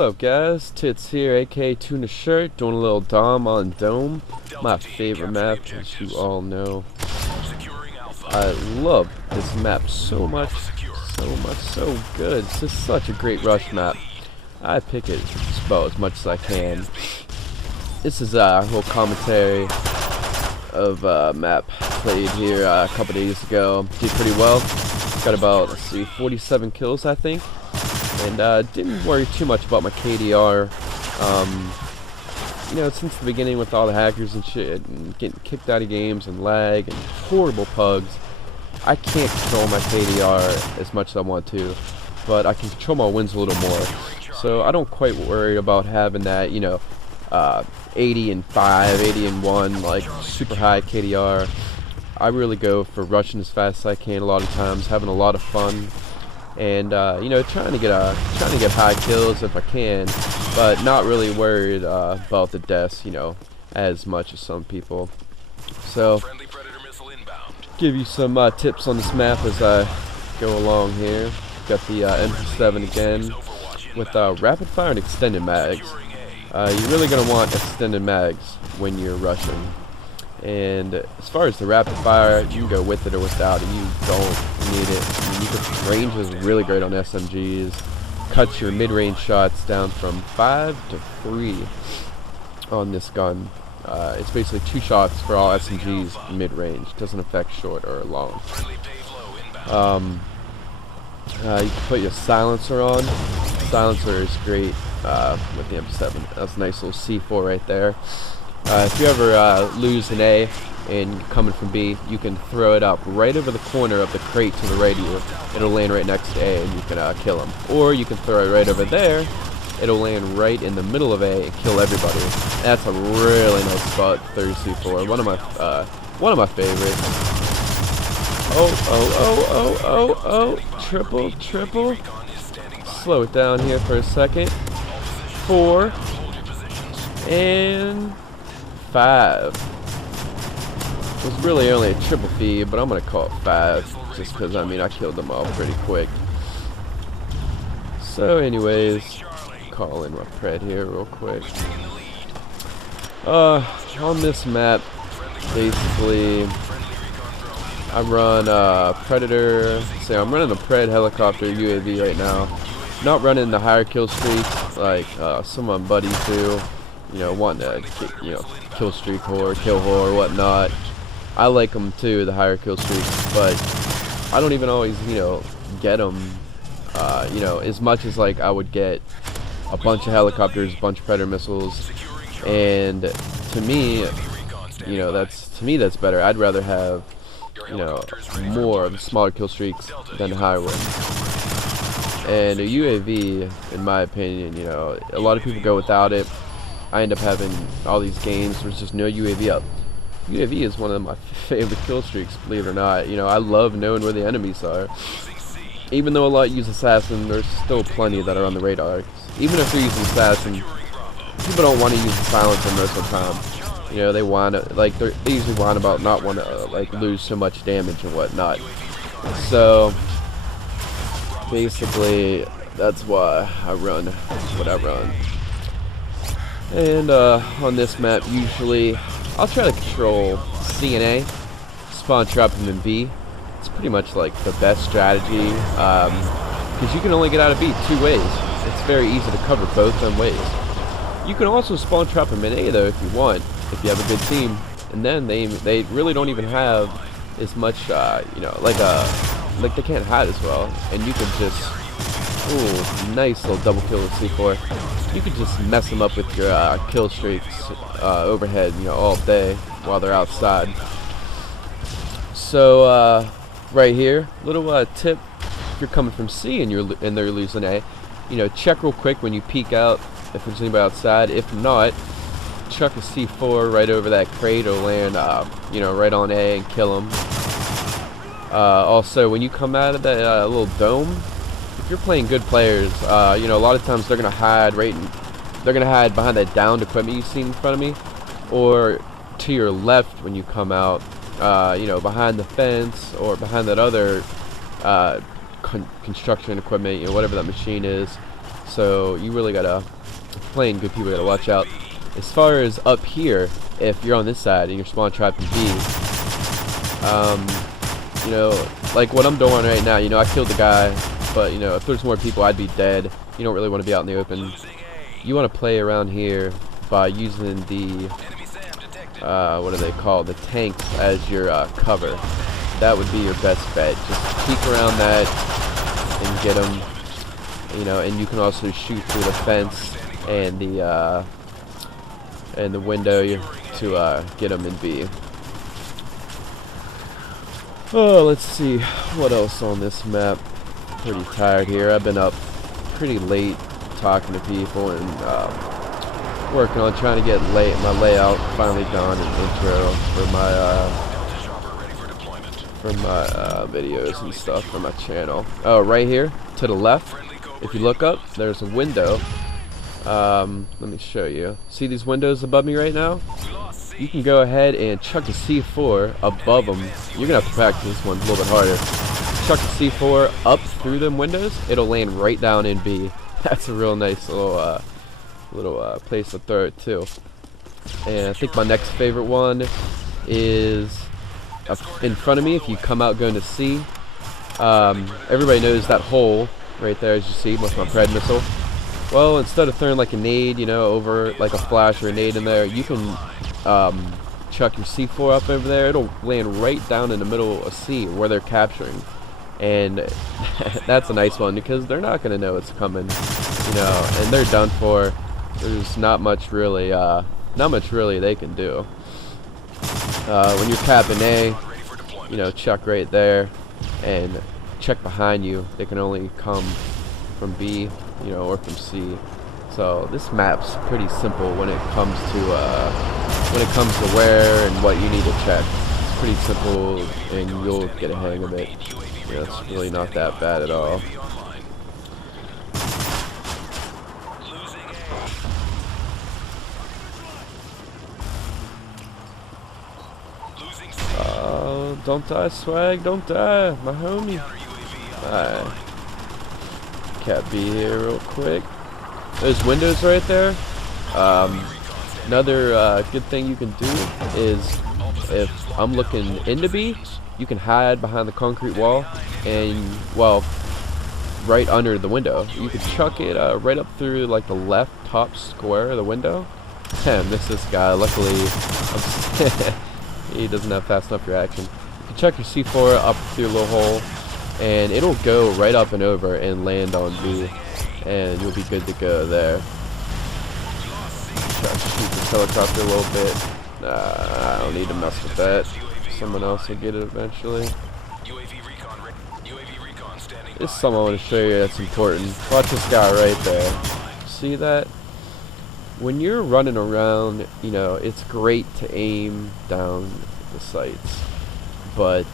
up, guys? Tits here, aka Tuna Shirt, doing a little Dom on Dome. My favorite map, as you all know. I love this map so much, so good. It's just such a great rush map. I pick it just about as much as I can. This is a little commentary of a map played here a couple days ago. Did pretty well. Got about, let's see, 47 kills, I think. And didn't worry too much about my KDR. You know, since the beginning with all the hackers and shit, and getting kicked out of games and lag and horrible pugs, I can't control my KDR as much as I want to, but I can control my wins a little more. So I don't quite worry about having that, you know, 80 and 5, 80 and 1, like super high KDR. I really go for rushing as fast as I can a lot of times, having a lot of fun. And you know, trying to get high kills if I can, but not really worried about the deaths, you know, as much as some people. So, give you some tips on this map as I go along here. Got the mp7 again with rapid fire and extended mags. You're really gonna want extended mags when you're rushing. And as far as the rapid fire, you can go with it or without it. You don't need it. I mean, range is really great on SMGs. Cuts your mid-range shots down from 5 to 3 on this gun. It's basically 2 shots for all SMGs mid-range. Doesn't affect short or long. You can put your silencer on. Silencer is great with the mp7. That's a nice little C4 right there. If you ever lose an A and you're coming from B, you can throw it up right over the corner of the crate to the right of you. It'll land right next to A and you can kill him. Or you can throw it right over there. It'll land right in the middle of A and kill everybody. That's a really nice spot, 30C4. One of my favorites. Oh. Triple. Slow it down here for a second. 4 and 5. It was really only a triple feed, but I'm gonna call it 5 just because I mean I killed them all pretty quick. So anyways, call in my pred here real quick. On this map, basically I run Predator. Say I'm running a Pred helicopter UAV right now. Not running the higher kill streaks like some of my buddies do. You know, wanting to get, you know, kill streak whore, kill whore, whatnot. I like them too, the higher kill streaks, but I don't even always, you know, get them, you know, as much as like I would get a bunch of helicopters, a bunch of Predator missiles, and to me, you know, that's better. I'd rather have, you know, more of the smaller kill streaks than the higher ones. And a UAV, in my opinion, you know, a lot of people go without it. I end up having all these games where there's just no UAV up. UAV is one of my favorite kill streaks, believe it or not. You know, I love knowing where the enemies are. Even though a lot use Assassin, there's still plenty that are on the radar. Even if they're using Assassin, people don't want to use the silencer most of the time. You know, they want to, like, they usually want about not want to, like, lose so much damage and whatnot. So, basically, that's why I run what I run. And on this map, usually I'll try to control C and A, spawn trap them in B. It's pretty much like the best strategy because you can only get out of B 2 ways. It's very easy to cover both them ways. You can also spawn trap them in A though if you want, if you have a good team, and then they really don't even have as much you know, like they can't hide as well, and you can just, ooh, nice little double kill with C4. You could just mess them up with your kill streaks overhead, you know, all day while they're outside. So right here, little tip: if you're coming from C and they're losing A, you know, check real quick when you peek out if there's anybody outside. If not, chuck a C4 right over that crate. It'll land, you know, right on A and kill them. Also, when you come out of that little dome, if you're playing good players, you know, a lot of times they're gonna hide behind that downed equipment you see in front of me, or to your left when you come out, you know, behind the fence or behind that other construction equipment, you know, whatever that machine is. So you really gotta, playing good people gotta watch out. As far as up here, if you're on this side and you're spawn trapped in B, you know, like what I'm doing right now, you know, I killed the guy, but you know, if there's more people, I'd be dead. You don't really want to be out in the open. You want to play around here by using the, what are they called? The tanks as your cover. That would be your best bet. Just peek around that and get them, you know, and you can also shoot through the fence and the window to get them in B. Oh, let's see what else on this map. Pretty tired here. I've been up pretty late talking to people and working on trying to get my layout finally done and intro for my videos and stuff for my channel. Oh, right here to the left, if you look up, there's a window. Let me show you. See these windows above me right now? You can go ahead and chuck a C4 above them. You're gonna have to practice this one a little bit harder. Chuck a C4 up through them windows, it'll land right down in B. That's a real nice little place to throw it too. And I think my next favorite one is in front of me. If you come out going to C, everybody knows that hole right there, as you see, with my Pred missile. Well, instead of throwing like a nade, you know, over like a flash or a nade in there, you can chuck your C4 up over there. It'll land right down in the middle of C where they're capturing, and that's a nice one because they're not going to know it's coming, you know, and they're done for. There's not much really they can do. When you're capping A, you know, chuck right there and check behind you. They can only come from B, you know, or from C. So this map's pretty simple when it comes to where and what you need to check. It's pretty simple, and you'll get a hang of it. You know, it's really not that bad at all. Don't die, swag, don't die, my homie. Alright. Cat B here real quick. There's windows right there. Another good thing you can do is, if I'm looking into B, you can hide behind the concrete wall and, well, right under the window. You can chuck it right up through like the left top square of the window. Missed this guy. Luckily, he doesn't have fast enough reaction. You can chuck your C4 up through a little hole, and it'll go right up and over and land on B, and you'll be good to go there. Try to shoot this helicopter a little bit. Nah, I don't need to mess with that. Someone else will get it eventually. This is something I want to show you that's important. Watch this guy right there. See that? When you're running around, you know, it's great to aim down the sights, but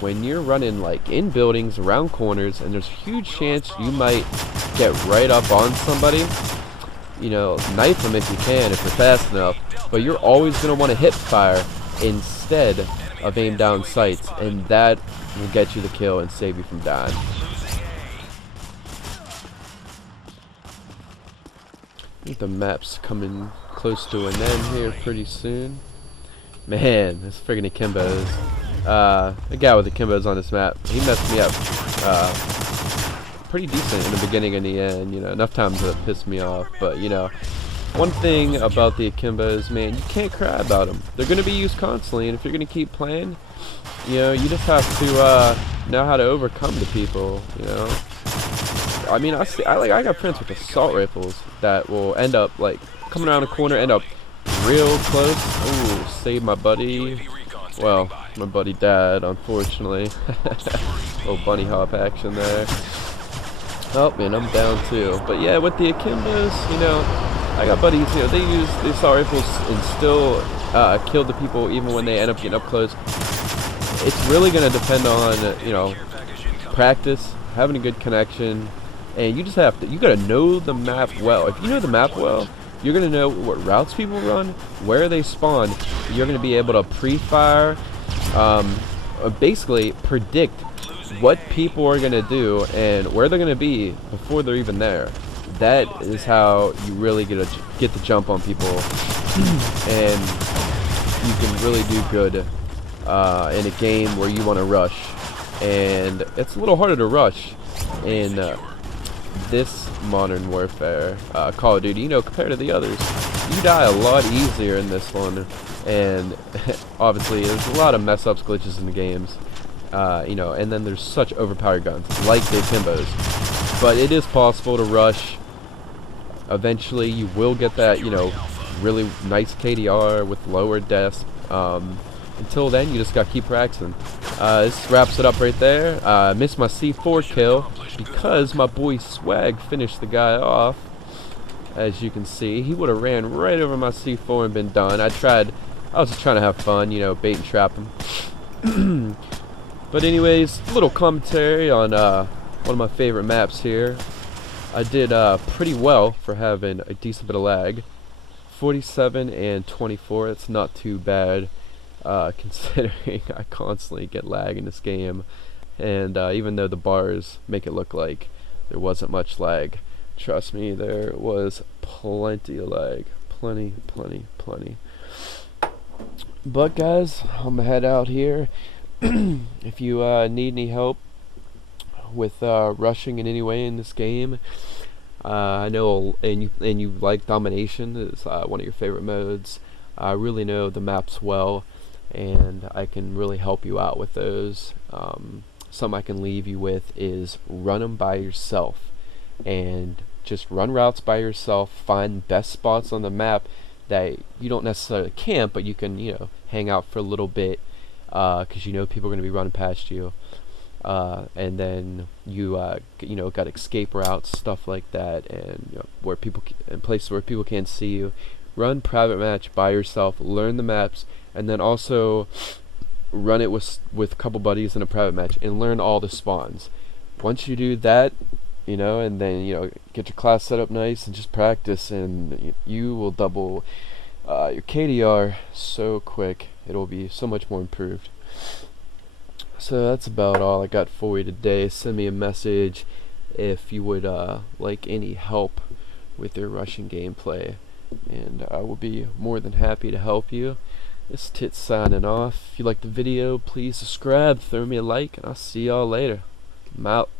when you're running like in buildings, around corners, and there's a huge chance you might get right up on somebody, you know, knife them if you can, if you're fast enough, but you're always going to want to hip fire instead of aim down sights, and that will get you the kill and save you from dying. I think the map's coming close to an end here pretty soon. Man, this friggin' Akimbos. The guy with the Akimbos on this map, he messed me up pretty decent in the beginning and the end, you know, enough times that it pissed me off. But, you know, one thing about the Akimbos, man, you can't cry about them. They're going to be used constantly, and if you're going to keep playing, you know, you just have to know how to overcome the people, you know. I mean, I got friends with assault rifles that will end up like coming around a corner, end up real close. Ooh, save my buddy. Well, my buddy died, unfortunately. Little bunny hop action there. Oh, man, I'm down too. But yeah, with the Akimbos, you know, I got buddies, you know, they use the assault rifles and still kill the people even when they end up getting up close. It's really going to depend on, you know, practice, having a good connection. And you just have to, you gotta know the map well. If you know the map well, you're gonna know what routes people run, where they spawn. You're gonna be able to pre-fire, basically predict what people are gonna do and where they're gonna be before they're even there. that is how you really get the jump on people, and you can really do good in a game where you want to rush. And it's a little harder to rush in this Modern Warfare Call of Duty, you know, compared to the others. You die a lot easier in this one, and obviously there's a lot of mess ups, glitches in the games, you know, and then there's such overpowered guns like the Akimbos. But it is possible to rush. Eventually you will get that, you know, really nice KDR with lower deaths. Until then, you just gotta keep practicing. This wraps it up right there. Missed my C4 kill because my boy Swag finished the guy off. As you can see, he would have ran right over my C4 and been done. I was just trying to have fun, you know, bait and trap him. But anyways, a little commentary on one of my favorite maps here. I did pretty well for having a decent bit of lag. 47 and 24, that's not too bad. Considering I constantly get lag in this game, and even though the bars make it look like there wasn't much lag, trust me, there was plenty of lag. Plenty. But guys, I'm gonna head out here. If you need any help with rushing in any way in this game, I know, and you like Domination is one of your favorite modes. I really know the maps well, and I can really help you out with those. Something I can leave you with is run them by yourself, and just run routes by yourself. Find best spots on the map that you don't necessarily camp, but you can, you know, hang out for a little bit, because you know people are going to be running past you. And then you know, got escape routes, stuff like that, and you know, where people in places where people can't see you. Run private match by yourself, learn the maps, and then also run it with a couple buddies in a private match and learn all the spawns. Once you do that, you know, and then, you know, get your class set up nice and just practice, and you will double your KDR so quick. It'll be so much more improved. So that's about all I got for you today. Send me a message if you would like any help with your Russian gameplay, and I will be more than happy to help you. This is Tit signing off. If you liked the video, please subscribe, throw me a like, and I'll see y'all later. I'm out.